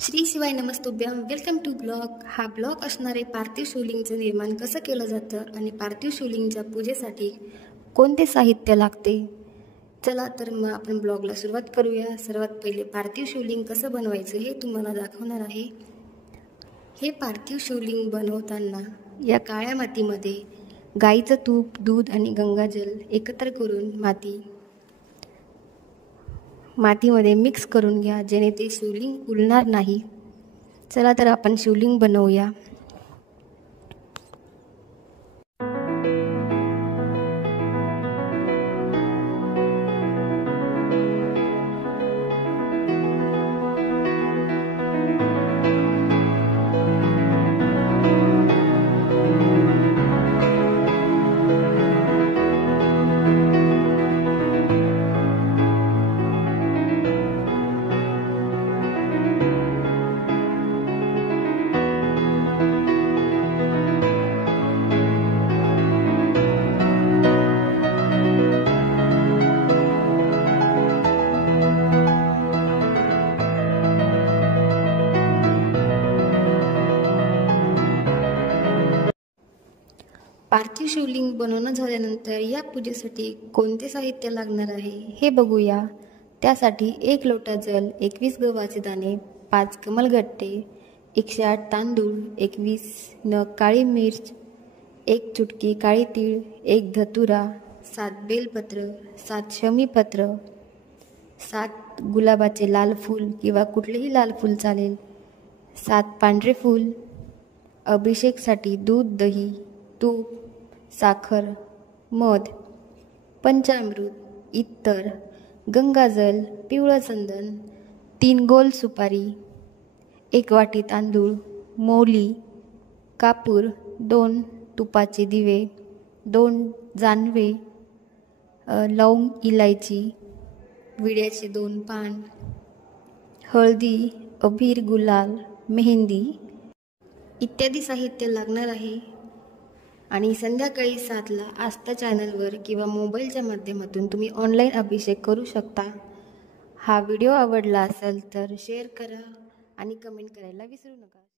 श्री शिवाय नमस्तुभ्यम. Welcome to blog. हा ब्लॉग असणार आहे पार्थिव शिवलिंगचं निर्माण कसं केलं जातं आणि पार्थिव शिवलिंगच्या पूजेसाठी कोणते साहित्य लागते. चला तर मग आपण ब्लॉगला सुरुवात करूया. सर्वात पहिले पार्थिव शिवलिंग कसं बनवायचं हे तुम्हाला दाखवणार आहे. हे पार्थिव शिवलिंग बनवताना या काळ्या मातीमध्ये गाईचं तूप, दूध आणि गंगाजल एकत्र करून मातीमध्ये मिक्स करून घ्या, जेणे ते शिवलिंग फुलणार नाही. चला तर आपण शिवलिंग बनवूया. पार्थिव शिवलिंग बनवणं झाल्यानंतर या पूजेसाठी कोणते साहित्य लागणार आहे हे बघूया. त्यासाठी 1 लोटा जल, 21 गव्हाचे दाणे, 5 कमलगट्टे, 108 तांदूळ, 21 नग काळी मिर्च, 1 चुटकी काळी तीळ, 1 धतुरा, 7 बेलपत्र, 7 शमीपत्र, 7 गुलाबाचे लाल फूल किंवा कुठलेही लाल फूल चालेल, 7 पांढरे फूल, अभिषेकसाठी दूध, दही, तूप, साखर, मध, पंचामृत, इत्तर, गंगाजल, पिवळं चंदन, 3 गोल सुपारी, 1 वाटी तांदूळ, मौली, कापूर, 2 तुपाचे दिवे, 2 जानवे, लवंग, इलायची, विड्याचे 2 पान, हळदी, अबीर, गुलाल, मेहंदी इत्यादी साहित्य लागणार आहे. आणि संध्याकाळी 7ला आस्था चॅनलवर किंवा मोबाईलच्या माध्यमातून तुम्ही ऑनलाईन अभिषेक करू शकता. हा व्हिडिओ आवडला असेल तर शेअर करा आणि कमेंट करायला विसरू नका.